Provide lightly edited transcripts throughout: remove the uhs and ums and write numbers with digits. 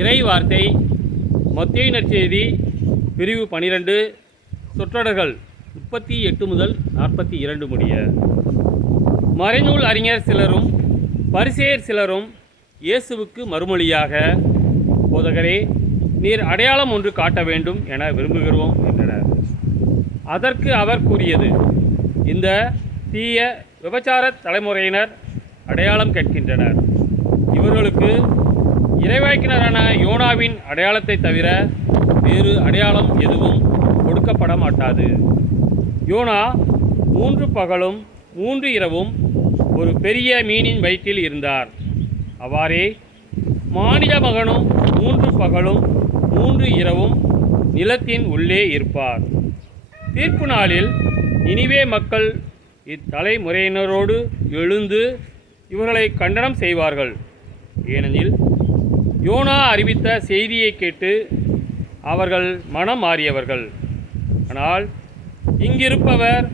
இறை வார்த்தை மத்தேயு நற்செய்தி பிரிவு 12 சொற்றொடர்கள் 38 முதல் 42 முடிய. மறைநூல் அறிஞர் சிலரும் பரிசேயர் சிலரும் இயேசுவுக்கு மறுமொழியாக, போதகரே, நீர் அடையாளம் ஒன்று காட்ட வேண்டும் என விரும்புகிறோம் என்றனர். அதற்கு அவர் கூறியது, இந்த தீய விபச்சார தலைமுறையினர் அடையாளம் கேட்கின்றனர். இவர்களுக்கு இறைவாக்கினரான யோனாவின் அடையாளத்தை தவிர வேறு அடையாளம் எதுவும் கொடுக்கப்பட மாட்டாது. யோனா 3 பகலும் 3 இரவும் ஒரு பெரிய மீனின் வயிற்றில் இருந்தார். அவ்வாறே மானிட மகனும் 3 பகலும் 3 இரவும் நிலத்தின் உள்ளே இருப்பார். தீர்ப்பு நாளில் நினிவே மக்கள் இத்தலைமுறையினரோடு எழுந்து இவர்களை கண்டனம் செய்வார்கள். ஏனெனில் யோனா அறிவித்த செய்தியை கேட்டு அவர்கள் மனம் மாறியவர்கள். ஆனால் இங்கிருப்பவர்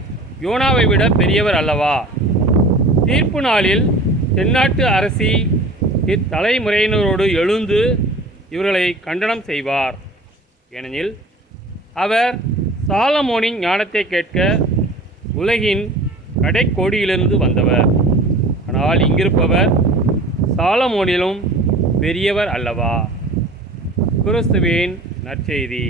யோனாவை விட பெரியவர் அல்லவா? தீர்ப்பு நாளில் தென்னாட்டு அரசி இத்தலைமுறையினரோடு எழுந்து இவர்களை கண்டனம் செய்வார். ஏனெனில் அவர் சாலமோனின் ஞானத்தை கேட்க உலகின் கடைக்கோடியிலிருந்து வந்தவர். ஆனால் இங்கிருப்பவர் சாலமோனிலும் பெரியவர் அல்லவா? கிறிஸ்துவின் நற்செய்தி.